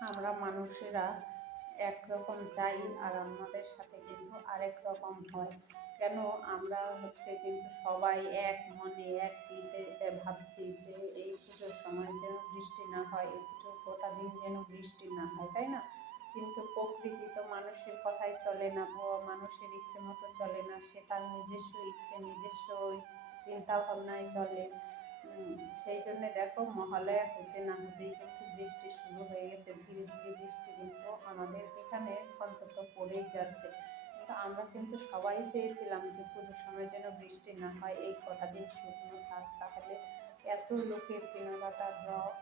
আমরা মানুষেরা একরকম চাই আর আমাদের সাথে কিন্তু আরেক রকম হয়। কেন? আমরা হচ্ছে কিন্তু সবাই এক মনে, এক ইতে ভাবছি যে এই পুজোর সময় যেন বৃষ্টি না হয়, এই পুজোর গোটা দিন যেন বৃষ্টি না হয়, তাই না? কিন্তু প্রকৃতি তো মানুষের কথাই চলে না মানুষের ইচ্ছে মতো চলে না, সে তার নিজস্ব ইচ্ছে, নিজস্ব চিন্তা ভাবনায় চলে। সেই জন্যে দেখো মহালয়া হতে না হতেই কিন্তু বৃষ্টি শুরু হয়ে গেছে, ঝিরি ঝিরি বৃষ্টি কিন্তু আমাদের এখানে অন্তত পড়েই যাচ্ছে। কিন্তু আমরা কিন্তু সবাই চেয়েছিলাম যে পুজোর সময় যেন বৃষ্টি না হয়, এই কটা দিন শুকনো থাক, তাহলে এত লোকের কেনাকাটা রব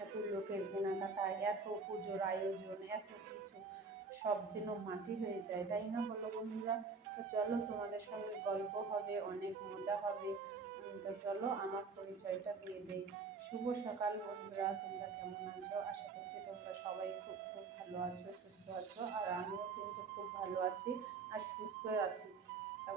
এত লোকের কেনাকাটা, এত পুজোর আয়োজন, এত কিছু সব যেন মাটি হয়ে যায়, তাই না বলো বন্ধুরা? তো চলো তোমাদের সঙ্গে গল্প হবে, অনেক মজা হবে। তো চলো, আমার পরিচয়টা দিয়ে দেই। শুভ সকাল বন্ধুরা, তোমরা কেমন আছো? আশা করছি তোমরা সবাই খুব খুব ভালো আছো, সুস্থ আছো, আর আমিও কিন্তু খুব ভালো আছি আর সুস্থ আছি।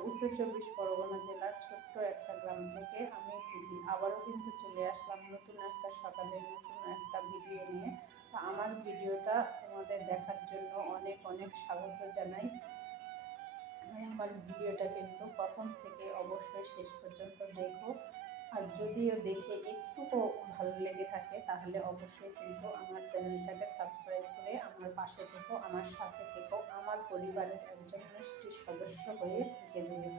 উত্তর চব্বিশ পরগনা জেলার ছোট্ট একটা গ্রাম থেকে আমি প্রীতি আবারও কিন্তু চলে আসলাম নতুন একটা সকালের নতুন একটা ভিডিও নিয়ে। আমার ভিডিওটা তোমাদের দেখার জন্য অনেক অনেক স্বাগত জানাই। আমার ভিডিওটা কিন্তু প্রথম থেকে অবশ্যই শেষ পর্যন্ত দেখো। আর যদিও দেখে একটুকু ভালো লেগে থাকে, তাহলে অবশ্যই কিন্তু আমার চ্যানেলটাকে সাবস্ক্রাইব করে আমার পাশে থেকো, আমার সাথে থেকো, আমার পরিবারের একজন মিষ্টি সদস্য হয়ে থেকে যেও।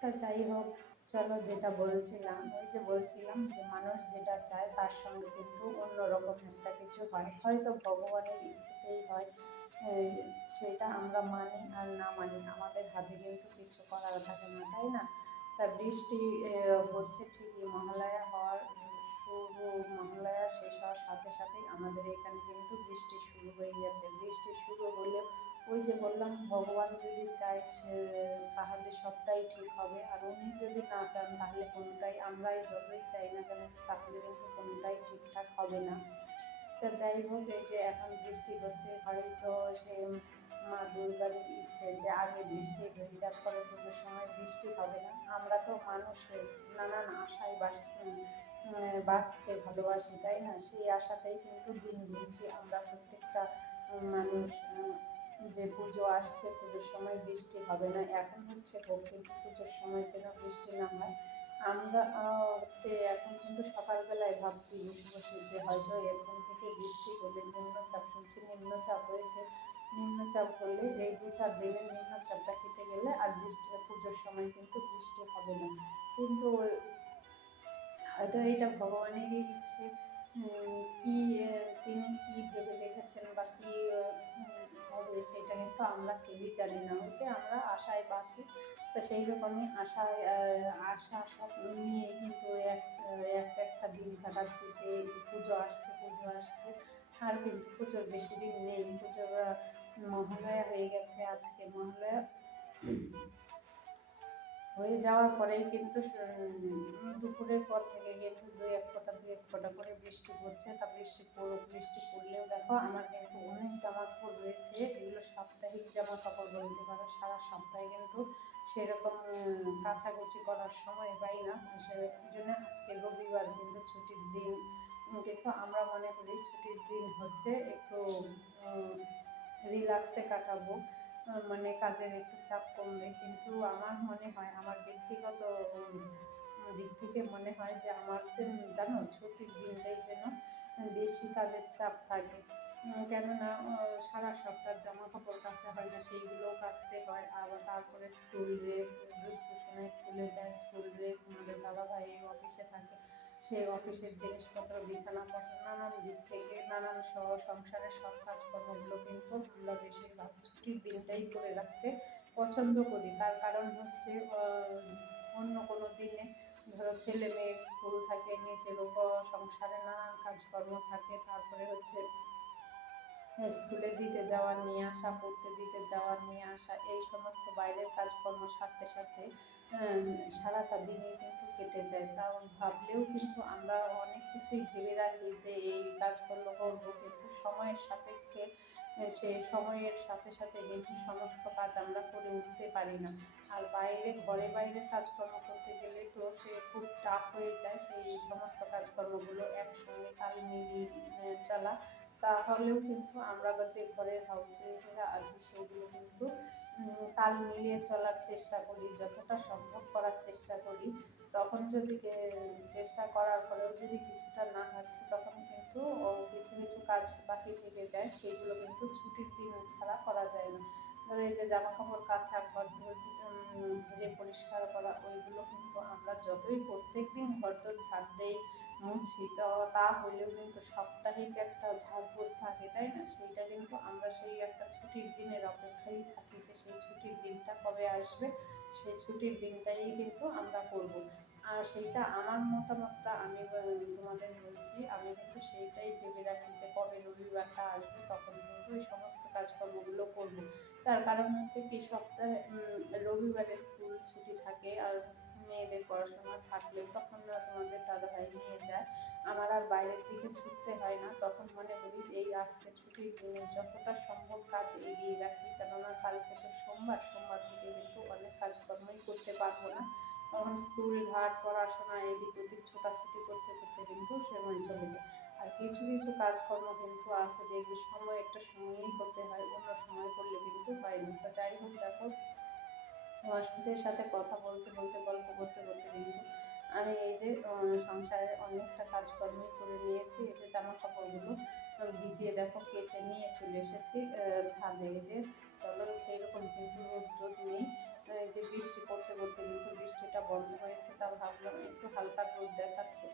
তা যাই হোক, চলো যেটা বলছিলাম, ওই যে বলছিলাম যে মানুষ যেটা চায় তার সঙ্গে কিন্তু অন্যরকম একটা কিছু হয়। হয়তো ভগবানের ইচ্ছেতেই হয় সেটা আমরা মানি আর না মানি, আমাদের হাতে কিন্তু কিছু করার থাকে না, তাই না? তা বৃষ্টি হচ্ছে ঠিকই, মহালয়া হওয়ার শুরু, মহালয়া শেষ হওয়ার সাথে সাথেই আমাদের এখানে কিন্তু বৃষ্টি শুরু হয়ে গেছে। বৃষ্টি শুরু হলে ওই যে বললাম, ভগবান যদি চায় সে, তাহলে সবটাই ঠিক হবে। আর উনি যদি না চান, তাহলে কোনোটাই, আমরাই যতই চাই না কেন, তাহলে কিন্তু কোনোটাই ঠিকঠাক হবে না। তা যাই হোক, এই যে এখন বৃষ্টি হচ্ছে, হয়তো সে মা দুর্গার ইচ্ছে যে আগে বৃষ্টি হয়ে যাক, পরে পুজোর সময় বৃষ্টি হবে না। আমরা তো মানুষ নানান আশায় বাস বাঁচতে ভালোবাসি, তাই না? সেই আশাতেই কিন্তু দিন গুনছি আমরা প্রত্যেকটা মানুষ যে পুজো আসছে, পুজোর সময় বৃষ্টি হবে না। এখন হচ্ছে হোক কিন্তু পুজোর সময় যেন বৃষ্টি না হয়। আমরা হচ্ছে এখন কিন্তু সকালবেলায় ভাবছি বসে বসে যে হয়তো এখন থেকে বৃষ্টি হলে নিম্নচাপ, শুনছি নিম্নচাপ হয়েছে। নিম্নচাপ হলে এই দু চার দিনের নিম্নচাপটা কেটে গেলে আর বৃষ্টি পুজোর সময় কিন্তু বৃষ্টি হবে না। কিন্তু হয়তো এটা ভগবানেরই ইচ্ছে। কি, তিনি কি ভেবে রেখেছেন বা কি হবে সেটা কিন্তু আমরা কেউই জানি না। যে আমরা আশায় বাঁচি, তো সেই রকমই আশায় আশা স্বপ্ন নিয়ে কিন্তু এক এক একটা দিন কাটাচ্ছি যে যে পুজো আসছে পুজো আসছে। আর কিন্তু পুজোর বেশি দিন নেই। পুজোর মহালয়া হয়ে গেছে আজকে। মহালয়া হয়ে যাওয়ার পরেই কিন্তু দুপুরের পর থেকে কিন্তু দুই এক ফোঁটা, দুই এক ফোঁটা করে বৃষ্টি পড়ছে। তা বৃষ্টি পড়ুক, বৃষ্টি পড়লেও দেখো আমার কিন্তু অনেক জামা কাপড় রয়েছে। এগুলো সাপ্তাহিক জামা কাপড় বলতে পারো, সারা সপ্তাহে কিন্তু সেরকম কাছাকুচি করার সময় পাই না। সেই জন্য আজকে রবিবার কিন্তু ছুটির দিন। কিন্তু আমরা মনে করি ছুটির দিন হচ্ছে একটু রিল্যাক্সে কাটাবো। মানে কাজের একটু চাপ কমবে। কিন্তু আমার মনে হয়, আমার ব্যক্তিগত দিক থেকে মনে হয় যে আমার যে, জানো, ছুটির দিনটাই যেন বেশি কাজের চাপ থাকে। কেননা সারা সপ্তাহ জামা কাপড় কাচা হয় না, সেইগুলোও কাচতে হয়। আবার তারপরে স্কুল ড্রেস দুষ্টু স্কুলে যায়, স্কুল ড্রেস আমাদের দাদা ভাই অফিসে থাকে। সেই অফিসের জিনিসপত্র বিছানাপত্র নানান দিক থেকে নানান সহ সংসারের সব কাজকর্মগুলো কিন্তু আমরা বেশিরভাগ ছুটির দিনটাই করে রাখতে পছন্দ করি। তার কারণ হচ্ছে অন্য কোনো দিনে ধরো ছেলে মেয়ের স্কুল থাকে, নিজের উপর সংসারে নানান কাজকর্ম থাকে, তারপরে হচ্ছে স্কুলে দিতে যাওয়া, নিয়ে আসা, পড়তে দিতে যাওয়া, নিয়ে আসা, এই সমস্ত বাইরের কাজকর্ম সারতে সারতে সারাটা দিনই কিন্তু কেটে যায়। তা ভাবলেও কিন্তু আমরা অনেক কিছুই ভেবে রাখি যে এই কাজগুলো করব, কিন্তু সময়ের সাপেক্ষে সেই সময়ের সাথে সাথে কিন্তু সমস্ত কাজ আমরা করে উঠতে পারি না। আর বাইরে, ঘরে বাইরে কাজকর্ম করতে গেলে তো সে খুব টাফ হয়ে যায়, সেই সমস্ত কাজকর্মগুলো একসঙ্গে তাল মিলিয়ে চলা। তাহলেও কিন্তু আমরা যে ঘরের হাউস ওয়াইফরা আছি, সেগুলো কিন্তু তাল মিলিয়ে চলার চেষ্টা করি, যতটা সম্ভব করার চেষ্টা করি। তখন যদি চেষ্টা করার পরেও যদি কিছুটা না হয় তখন কিন্তু কিছু কিছু কাজ বাকি থেকে যায়। সেগুলো কিন্তু ছুটির দিন ছাড়া করা যায় না। ধরো এই যে জামা কাপড় কাচা, ঘর ঝেড়ে পরিষ্কার করা, ওইগুলো কিন্তু আমরা যতই প্রত্যেক দিন ঘর দর ঝাড় দেই, মুছি, তো হলেও কিন্তু সাপ্তাহিক একটা ঝাড়পোছ থাকে, তাই না? সেইটা কিন্তু আমরা সেই একটা ছুটির দিনের অপেক্ষায় থাকি যে সেই ছুটির দিনটা কবে আসবে, সেই ছুটির দিনটাই কিন্তু আমরা করব। আর সেইটা আমার মতামতটা আমি তোমাদের বলছি। আমি কিন্তু সেইটাই ভেবে রাখি যে কবে রবিবারটা আসবে, তখন কিন্তু ওই সমস্ত কাজকর্মগুলো করব। তার কারণ হচ্ছে কি, সপ্তাহে রবিবারে স্কুল ছুটি থাকে আর মেয়েদের পড়াশোনা থাকলে তখন তোমাদের দাদাভাই নিয়ে যায়। আমার আর বাইরের দিকে ছুটতে হয় না, তখন মনে করি এই আজকে ছুটির দিনে যতটা সম্ভব কাজ এগিয়ে রাখি। কেননা কালকে তো সোমবার সোমবার থেকে কিন্তু অনেক কাজকর্মই করতে পারব না। তখন স্কুল, ঘাট, পড়াশোনা এদিক ওদিক ছোটাছুটি করতে করতে কিন্তু সময় চলে যায়। আর কিছু কিছু কাজকর্ম কিন্তু আছে, দেখবে সময়, একটা সময়েই করতে হয়, অন্য সময় করলে কিন্তু হয় না। তো যাই হোক, দেখো অসুখের সাথে কথা বলতে বলতে, গল্প করতে করতে কিন্তু আমি এই যে সংসারের অনেকটা কাজকর্মই করে নিয়েছি। যে জামা কাপড়গুলো ভিজিয়ে দেখো, কেচে নিয়ে চলে এসেছি ছাদে। যে, চলো সেই রকম কিন্তু রোদ রোদ নেই। যে বৃষ্টি পড়তে পড়তে কিন্তু বৃষ্টিটা বন্ধ হয়েছে, তা ভাবলাম একটু হালকা রোদ দেখাচ্ছে।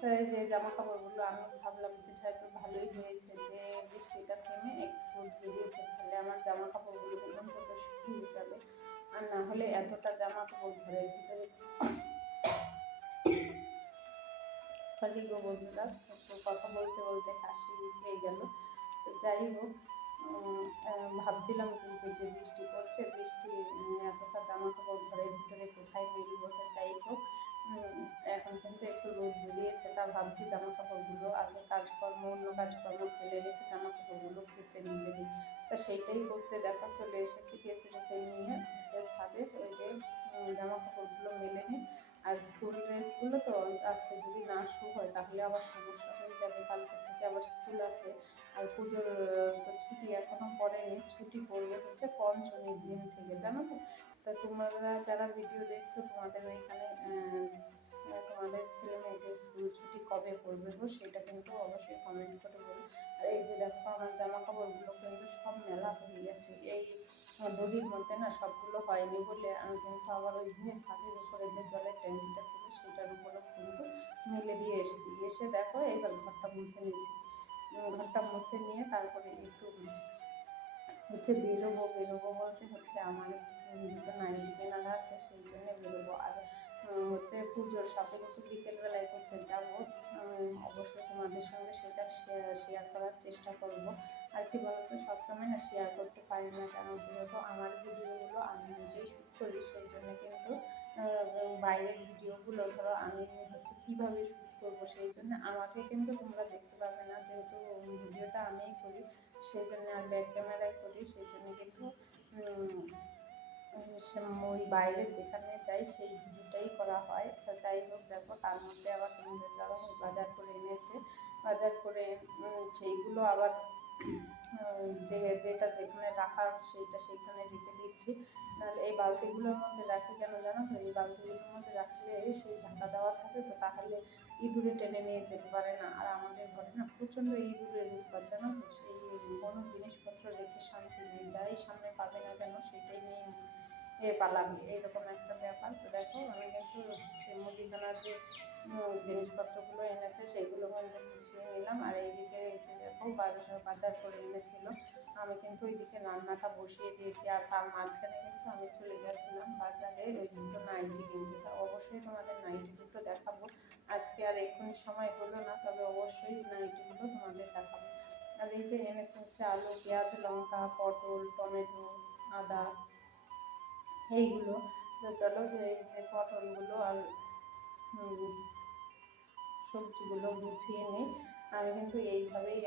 তো এই যে জামা কাপড়গুলো আমি ভাবলাম যে হয়তো ভালোই হয়েছে যে বৃষ্টিটা থেমে একটু রোদ বেরিয়েছে, তাহলে আমার জামা কাপড়গুলো অন্তত শুকিয়ে যাবে। আর না হলে এতটা জামা কাপড় ঘরের ভিতরে বন্ধুরা, একটু কথা বলতে বলতে হাসি পেয়ে গেল। তো যাই হোক ভাবছিলাম কিন্তু যে বৃষ্টি পড়ছে, বৃষ্টি এতটা জামা কাপড় ঘরের ভিতরে কোথায় মেলব তো যাই হোক এখন কিন্তু একটু রোদ বেরিয়েছে, তা ভাবছি জামা কাপড়গুলো আগে কাজকর্ম, অন্য কাজকর্ম ফেলে রেখে জামা কাপড়গুলো কেচে নিয়ে দিই তা সেইটাই করতে দেখা, চলে এসেছি কেচে কেচে নিয়ে, যে ছাদে ওই যে জামা কাপড়গুলো মেলে নিই। আর স্কুল ড্রেসগুলো তো আজকে যদি না শুরু হয়, তাহলে আবার সমস্যা হয়ে যাবে। কালকে থেকে আবার স্কুল আছে। আর পুজোর তো ছুটি এখনও পড়েনি। ছুটি পড়বে হচ্ছে পঞ্চমীর দিন থেকে, জানো তো? তা তোমরা যারা ভিডিও দেখছ, তোমাদের ওইখানে তোমাদের ছেলে মেয়েদের স্কুল ছুটি কবে পড়বে গো, সেটা কিন্তু অবশ্যই কমেন্ট করে বলো আর এই যে দেখো, আমার জামা কাপড়গুলো কিন্তু সব মেলা হয়ে গেছে। এই দড়ির মধ্যে না সবগুলো হয়নি বলে আমি কিন্তু আবার ওই যে ছাদের উপরে যে জলের ট্যাঙ্কিটা ছিল, সেটার উপরে কিন্তু মেলে দিয়ে এসেছি। এসে দেখো, এইবার ঘরটা মুছে নিয়েছি। ঘরটা মুছে নিয়ে তারপরে একটু হচ্ছে বেরোবো বেরোবো বলতে হচ্ছে আমার দুটো নাইটি কেনার আছে, সেই জন্য বেরোবো। আর হচ্ছে পুজোর শপিং তো বিকেলবেলায় করতে যাব। অবশ্যই তোমাদের সঙ্গে সেটা শেয়ার করার চেষ্টা করব। আর কি বলতো, সবসময় না শেয়ার করতে পারি না কেন যেহেতু আমার ভিডিওগুলো আমি নিজেই শ্যুট করি, সেই জন্য কিন্তু বাইরের ভিডিওগুলো ধরো আমি হচ্ছে কীভাবে শ্যুট করব, সেই জন্য আমাকে কিন্তু তোমরা দেখতে পাবে না, যেহেতু ভিডিওটা আমিই করি, সেই জন্য আর ব্যাক ক্যামেরায় করি, সেই জন্য কিন্তু ওই বাইরে যেখানে যাই সেই ভিডিওটাই করা হয়। তো যাই হোক, দেখো, তার মধ্যে আবার তোমাদের দ্বারা বাজার করে এনেছে। বাজার করে সেইগুলো আবার যে, যেটা যেখানে রাখার সেইটা সেখানে রেখে দিচ্ছি। নাহলে এই বালতিগুলোর মধ্যে রাখি কেন জানো তো? এই বালতিগুলোর মধ্যে রাখলে সেই ঢাকা দেওয়া থাকে তো, তাহলে ইঁদুরে টেনে নিয়ে যেতে পারে না। আর আমাদের ঘরে না প্রচণ্ড ইঁদুরের উৎপাত, জানো তো? সেই কোনো জিনিসপত্র রেখে শান্তি নেই, যাই সামনে পাবে না কেন সেটাই নিয়ে এ পালাম এইরকম একটা ব্যাপার। তো দেখো, আমি কিন্তু সেই মুদিখানার যে জিনিসপত্রগুলো এনেছে সেইগুলো কিন্তু গুছিয়ে নিলাম। আর এইদিকে দেখো বাজার করে এনেছিল। আমি কিন্তু ওইদিকে রান্নাটা বসিয়ে দিয়েছি। আর তার মাঝখানে কিন্তু আমি চলে গেছিলাম বাজারে। ওই দুটো নাইটি কিনতে, তা অবশ্যই তোমাদের নাইটি দুটো দেখাবো। আজকে আর এক্ষুনি সময় হলো না, তবে অবশ্যই নাইটিগুলো তোমাদের দেখাবো। আর এই যে এনেছে হচ্ছে আলু, পেঁয়াজ, লঙ্কা, পটল, টমেটো, আদা। এইগুলো। তো চলো এই যে পটলগুলো আর সবজিগুলো গুছিয়ে নিই। আমি কিন্তু এইভাবেই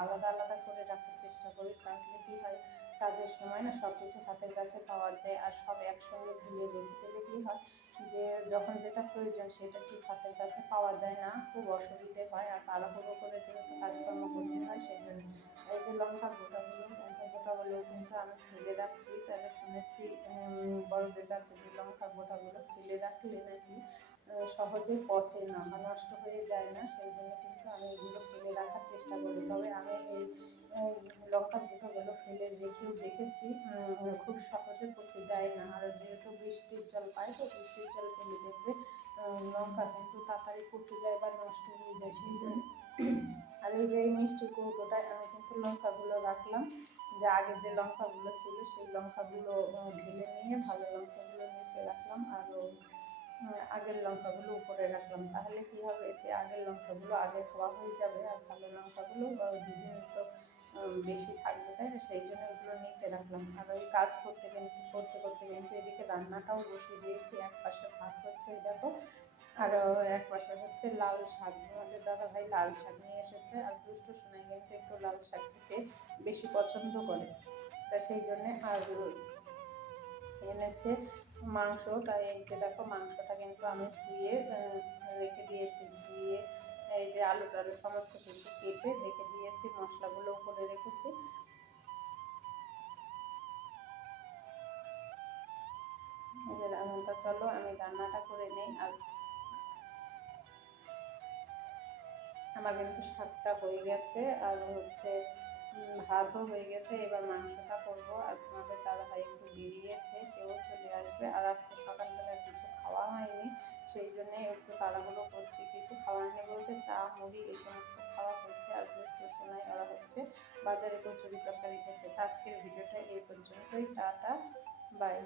আলাদা আলাদা করে রাখার চেষ্টা করি। তাহলে কী হয়, কাজের সময় না সব কিছু হাতের কাছে পাওয়া যায় আর সব একসঙ্গে ঢুলে রেখে দিলে কী হয়, যে যখন যেটা প্রয়োজন সেটা ঠিক হাতের কাছে পাওয়া যায় না। খুব অসুবিধে হয় আর তাড়াহুড়ো করে যেহেতু কাজকর্ম করতে হয়, সেই জন্য। এই যে লঙ্কার গোটাগুলো কিন্তু আমি ফেলে রাখছি, তাহলে শুনেছি বড়দের কাছে যে লঙ্কার গোটাগুলো ফেলে রাখলে নাকি সহজে পচে না বা নষ্ট হয়ে যায় না, সেই জন্য কিন্তু আমি এগুলো ফেলে রাখার চেষ্টা করি। তবে আমি এই লঙ্কা গোটাগুলো ফেলে রেখেও দেখেছি খুব সহজে পচে যায় না। আর যেহেতু বৃষ্টির জল পায়, তো বৃষ্টির জল ফেলে দেখবে লঙ্কা কিন্তু তাড়াতাড়ি পচে যায় বা নষ্ট হয়ে যায়, সেই জন্য। আর এই যে এই মিষ্টির কৌটোটায় আমি কিন্তু লঙ্কাগুলো রাখলাম। যে আগে যে লঙ্কাগুলো ছিল, সেই লঙ্কাগুলো ঢেলে নিয়ে ভালো লঙ্কাগুলো নিচে রাখলাম আর আগের লঙ্কাগুলো উপরে রাখলাম। তাহলে কি হবে যে আগের লঙ্কাগুলো আগে খাওয়া হয়ে যাবে আর ভালো লঙ্কাগুলো তো বেশি থাকবে তাই না? সেই জন্য এগুলো নিচে রাখলাম। আর ওই কাজ করতে কিন্তু করতে করতে কিন্তু এদিকে রান্নাটাও বসিয়ে দিয়েছি। এক পাশে ভাত হচ্ছে দেখো আর এক পাশে হচ্ছে লাল শাক। আমাদের দাদা ভাই লাল শাক নিয়ে এসেছে আর দুষ্টু সোনাই কিন্তু একটু লাল শাক খেতে বেশি পছন্দ করে। তা সেই জন্যে আর এনেছে, মাংস। তাই এই যে দেখো মাংসটা কিন্তু আমি ধুয়ে রেখে দিয়েছি। ধুয়ে এই যে আলু টালু সমস্ত কিছু কেটে রেখে দিয়েছি মশলাগুলো করে রেখেছি। চলো, আমি রান্নাটা করে নিই। আর আমার কিন্তু শাকটা হয়ে গেছে আর হচ্ছে ভাতও হয়ে গেছে। এবার মাংসটা করব আর তোমাদের দাদা ভাই একটু বেরিয়েছে, সেও চলে আসবে। আর আজকে সকালবেলা কিছু খাওয়া হয়নি, সেই জন্যে একটু তাড়াহুড়ো করছি। কিছু খাওয়া হয়নি বলতে চা, মুড়ি এই সমস্ত খাওয়া হচ্ছে আর দুষ্টু শোনাই ওরা হচ্ছে বাজারে কচুরি তরকারি খেয়েছে তো আজকের ভিডিওটা এই পর্যন্তই। Tata, bye.